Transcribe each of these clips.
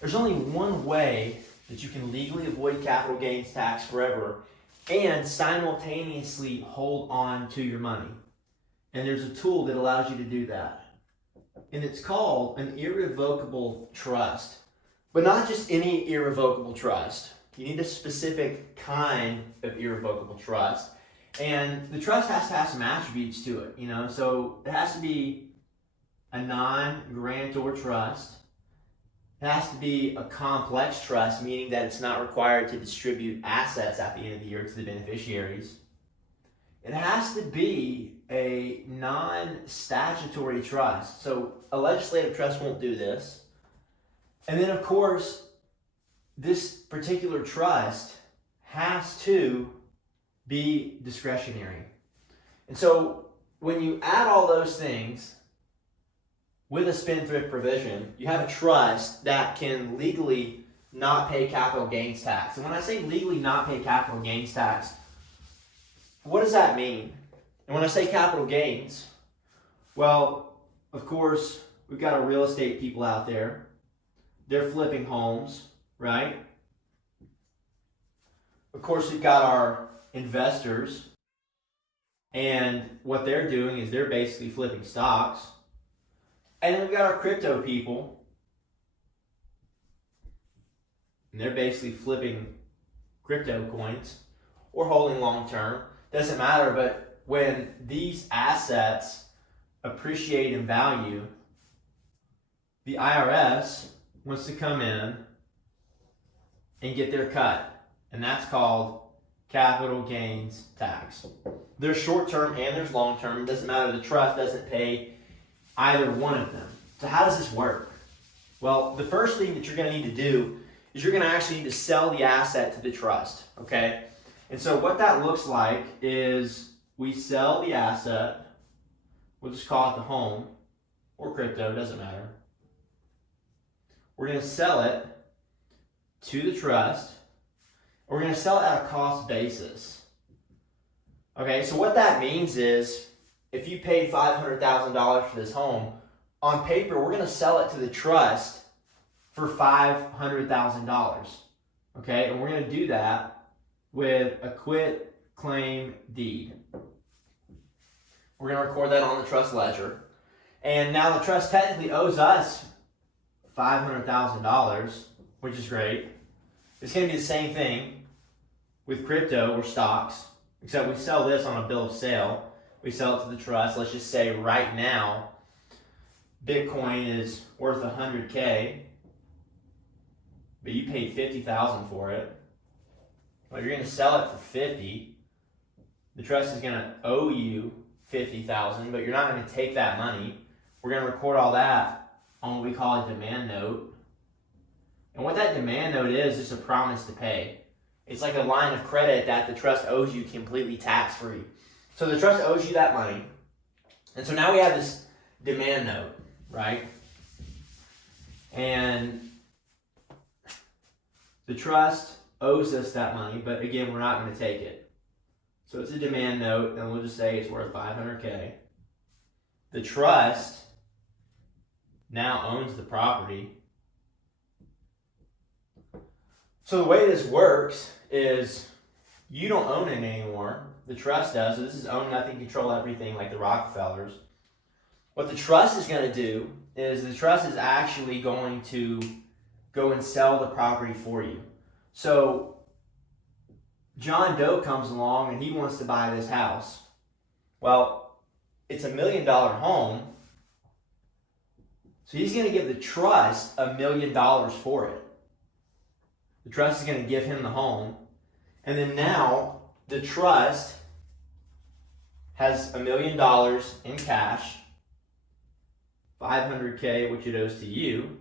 There's only one way that you can legally avoid capital gains tax forever and simultaneously hold on to your money. And there's a tool that allows you to do that. And it's called an irrevocable trust. But not just any irrevocable trust. You need a specific kind of irrevocable trust. And the trust has to have some attributes to it, So it has to be a non-grantor trust. It has to be a complex trust, meaning that it's not required to distribute assets at the end of the year to the beneficiaries. It has to be a non-statutory trust. So a legislative trust won't do this. And then, of course, this particular trust has to be discretionary. And so when you add all those things with a spendthrift provision, you have a trust that can legally not pay capital gains tax. And when I say legally not pay capital gains tax, what does that mean? And when I say capital gains, well, of course, we've got our real estate people out there. They're flipping homes, right? Of course, we've got our investors, and what they're doing is they're basically flipping stocks. And then we've got our crypto people, and they're basically flipping crypto coins or holding long term. Doesn't matter, but when these assets appreciate in value, the IRS wants to come in and get their cut. And that's called capital gains tax. There's short term and there's long term. It doesn't matter. The trust doesn't pay either one of them. So how does this work? Well, the first thing that you're going to need to do is you're going to actually need to sell the asset to the trust, okay? And so what that looks like is we sell the asset, we'll just call it the home or crypto, doesn't matter. We're going to sell it to the trust. We're going to sell it at a cost basis. Okay, so what that means is if you paid $500,000 for this home, on paper, we're going to sell it to the trust for $500,000. Okay, and we're going to do that with a quit claim deed. We're going to record that on the trust ledger. And now the trust technically owes us $500,000, which is great. It's going to be the same thing with crypto or stocks, except we sell this on a bill of sale. We sell it to the trust. Let's just say right now, Bitcoin is worth 100K, but you paid $50,000 for it. Well, you're going to sell it for 50. The trust is going to owe you $50,000, but you're not going to take that money. We're going to record all that on what we call a demand note. And what that demand note is a promise to pay. It's like a line of credit that the trust owes you completely tax-free. So the trust owes you that money. And so now we have this demand note, right? And the trust owes us that money, but again, we're not going to take it. So it's a demand note, and we'll just say it's worth $500K. The trust now owns the property. So the way this works is you don't own it anymore. The trust does. So this is own nothing, control everything, like the Rockefellers. What the trust is going to do is the trust is actually going to go and sell the property for you. So John Doe comes along and he wants to buy this house. Well, it's $1 million home. So he's going to give the trust $1 million for it. The trust is going to give him the home. And then now the trust has $1 million in cash, $500K, which it owes to you,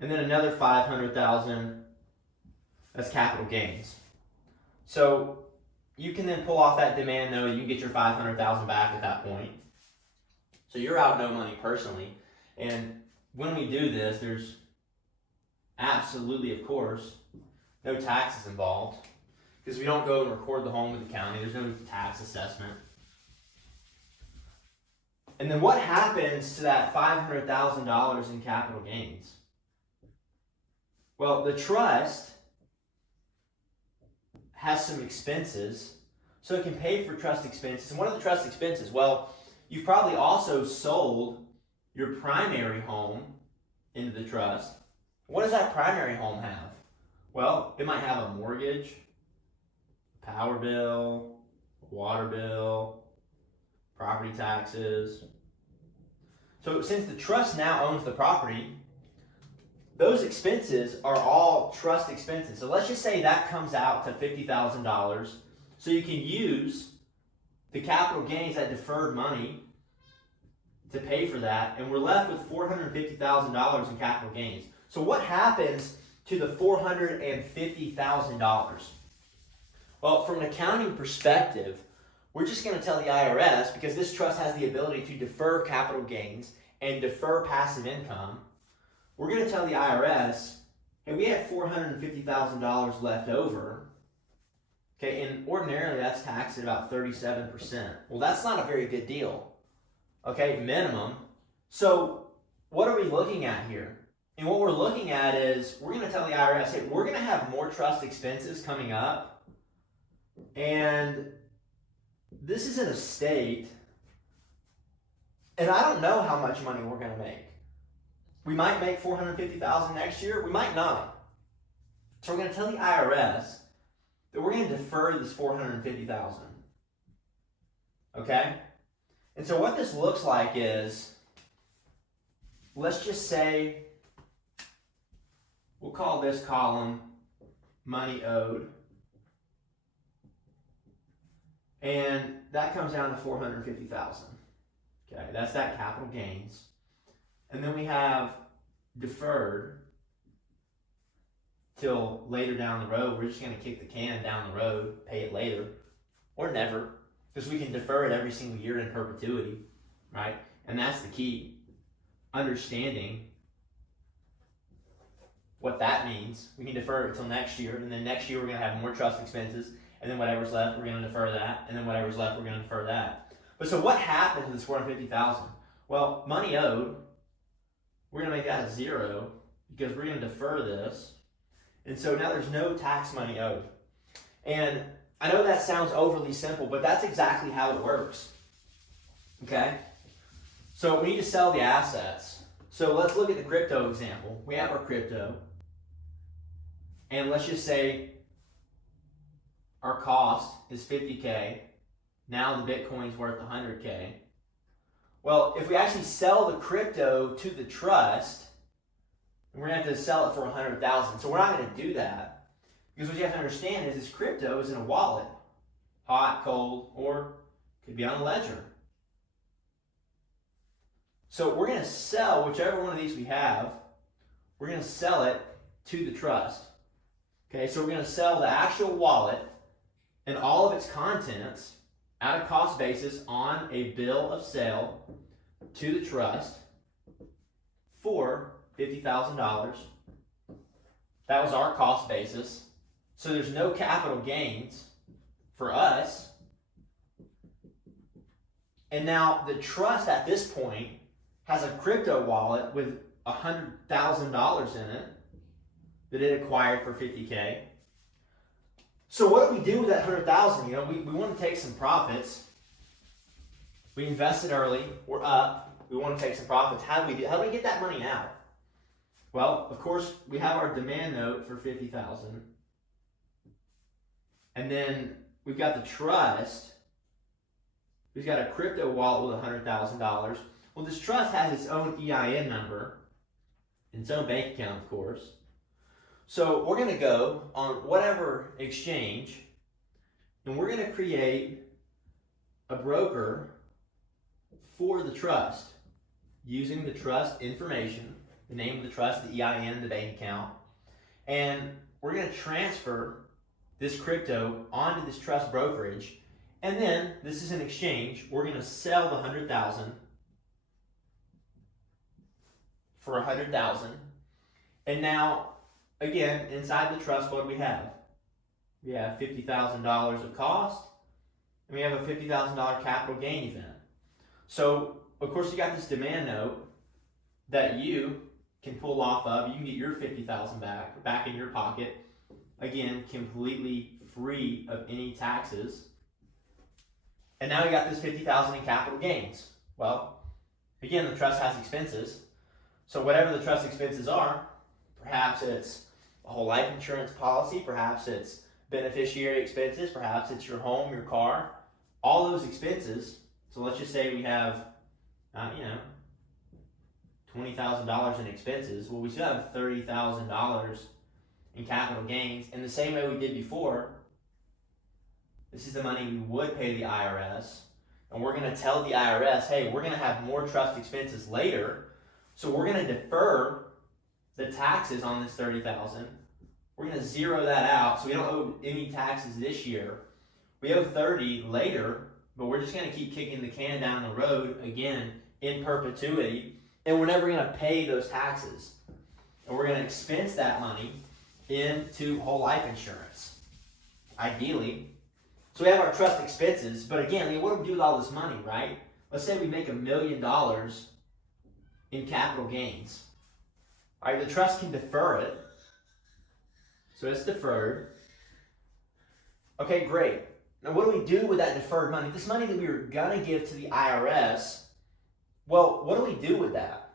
and then another $500,000 as capital gains. So you can then pull off that demand note. You can get your $500,000 back at that point. So you're out no money personally. And when we do this, there's absolutely, of course, no taxes involved because we don't go and record the home with the county. There's no tax assessment. And then what happens to that $500,000 in capital gains? Well, the trust has some expenses, so it can pay for trust expenses. And what are the trust expenses? Well, you've probably also sold your primary home into the trust. What does that primary home have? Well, it might have a mortgage, power bill, water bill, property taxes. So since the trust now owns the property, those expenses are all trust expenses. So let's just say that comes out to $50,000. So you can use the capital gains, that deferred money, to pay for that, and we're left with $450,000 in capital gains. So what happens to the $450,000? Well, from an accounting perspective, we're just going to tell the IRS, because this trust has the ability to defer capital gains and defer passive income, we're going to tell the IRS, hey, we have $450,000 left over. Okay, and ordinarily that's taxed at about 37%. Well, that's not a very good deal. Okay, minimum. So what are we looking at here? And what we're looking at is we're going to tell the IRS, hey, we're going to have more trust expenses coming up. And this is an estate. And I don't know how much money we're going to make. We might make $450,000 next year. We might not. So we're going to tell the IRS that we're going to defer this $450,000. Okay? And so what this looks like is, let's just say, we'll call this column money owed. And that comes down to $450,000. Okay, that's that capital gains. And then we have deferred till later down the road. We're just going to kick the can down the road, pay it later, or never, because we can defer it every single year in perpetuity, right? And that's the key, understanding what that means. We can defer it until next year, and then next year we're going to have more trust expenses, and then whatever's left, we're going to defer that, and then whatever's left, we're going to defer that. But so what happens with this $450,000? Well, money owed, we're going to make that a zero because we're going to defer this. And so now there's no tax money owed. And I know that sounds overly simple, but that's exactly how it works. Okay? So we need to sell the assets. So let's look at the crypto example. We have our crypto. And let's just say our cost is $50K. Now the Bitcoin's worth $100K. Well, if we actually sell the crypto to the trust, we're going to have to sell it for $100,000. So we're not going to do that. Because what you have to understand is this crypto is in a wallet. Hot, cold, or could be on a ledger. So we're going to sell whichever one of these we have. We're going to sell it to the trust. Okay, so we're going to sell the actual wallet and all of its contents at a cost basis on a bill of sale to the trust for $50,000. That was our cost basis. So there's no capital gains for us. And now the trust at this point has a crypto wallet with $100,000 in it that it acquired for $50K. So what do we do with that $100,000? You know, we want to take some profits. We invested early. We're up. We want to take some profits. How do we get that money out? Well, of course, we have our demand note for $50,000. And then we've got the trust. We've got a crypto wallet with $100,000. Well, this trust has its own EIN number, its own bank account, of course. So we're going to go on whatever exchange, and we're going to create a broker for the trust using the trust information, the name of the trust, the EIN, the bank account, and we're going to transfer this crypto onto this trust brokerage, and then this is an exchange. We're going to sell the $100,000 for $100,000, and now again, inside the trust, what do we have? We have $50,000 of cost, and we have a $50,000 capital gain event. So, of course, you got this demand note that you can pull off of. You can get your $50,000 back in your pocket. Again, completely free of any taxes. And now you got this $50,000 in capital gains. Well, again, the trust has expenses. So whatever the trust expenses are, perhaps it's a whole life insurance policy, perhaps it's beneficiary expenses, perhaps it's your home, your car, all those expenses. So let's just say we have, $20,000 in expenses. Well, we still have $30,000 in capital gains. In the same way we did before, this is the money we would pay the IRS. And we're going to tell the IRS, hey, we're going to have more trust expenses later. So we're going to defer the taxes on this $30,000. We're going to zero that out so we don't owe any taxes this year. We owe $30,000 later, but we're just going to keep kicking the can down the road again in perpetuity. And we're never going to pay those taxes. And we're going to expense that money into whole life insurance, ideally. So we have our trust expenses, but again, what do we do with all this money, right? Let's say we make $1 million in capital gains. All right, the trust can defer it. So it's deferred. Okay, great. Now what do we do with that deferred money? This money that we were going to give to the IRS, well, what do we do with that?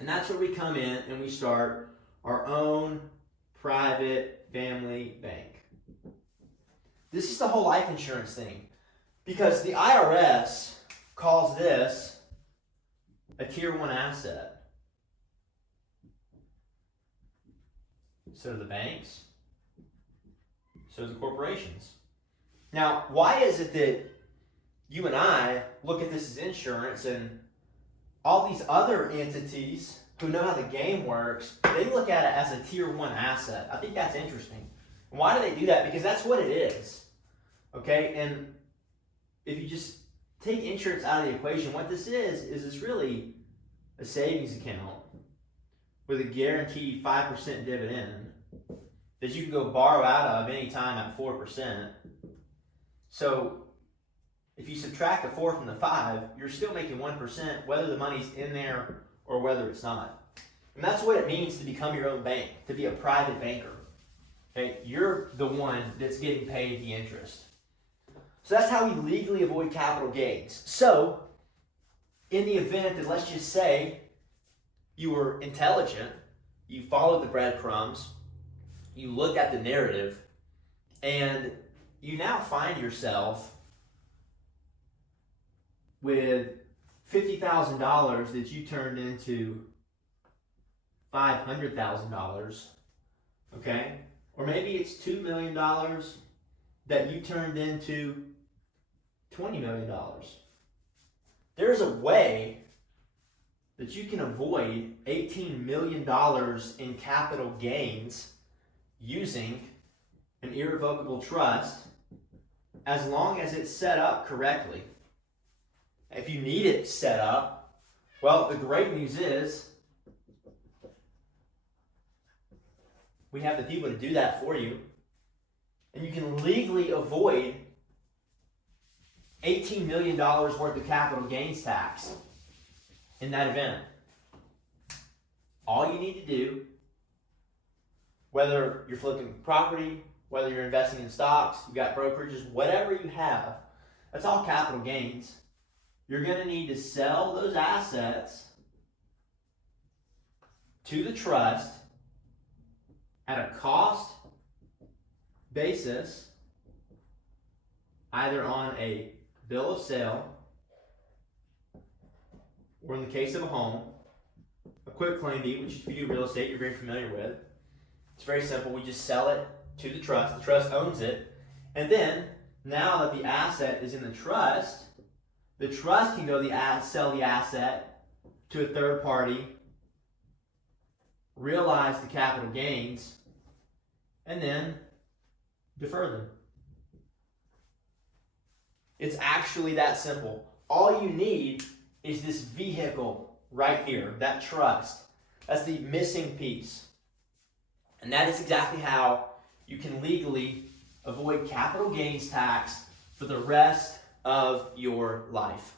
And that's where we come in and we start our own private family bank. This is the whole life insurance thing, because the IRS calls this a Tier 1 asset. So do the banks, so do the corporations. Now, why is it that you and I look at this as insurance and all these other entities who know how the game works, they look at it as a Tier 1 asset? I think that's interesting. And why do they do that? Because that's what it is. Okay, and if you just take insurance out of the equation, what this is it's really a savings account with a guaranteed 5% dividend that you can go borrow out of anytime at 4%. So if you subtract the 4 from the 5, you're still making 1%, whether the money's in there or whether it's not. And that's what it means to become your own bank, to be a private banker. Okay, you're the one that's getting paid the interest. So that's how we legally avoid capital gains. So in the event that, let's just say, you were intelligent, you followed the breadcrumbs, you looked at the narrative, and you now find yourself with $50,000 that you turned into $500,000, okay? Or maybe it's $2 million that you turned into $20 million. There's a way that you can avoid $18 million in capital gains using an irrevocable trust as long as it's set up correctly. If you need it set up, well, the great news is we have the people to do that for you. And you can legally avoid $18 million worth of capital gains tax in that event. All you need to do, whether you're flipping property, whether you're investing in stocks, you've got brokerages, whatever you have, that's all capital gains. You're going to need to sell those assets to the trust at a cost basis, either on a bill of sale or, in the case of a home, a quitclaim deed, which if you do real estate, you're very familiar with. It's very simple. We just sell it to the trust. The trust owns it. And then, now that the asset is in the trust can go sell the asset to a third party, realize the capital gains, and then defer them. It's actually that simple. All you need is this vehicle right here, that trust. That's the missing piece. And that is exactly how you can legally avoid capital gains tax for the rest of your life.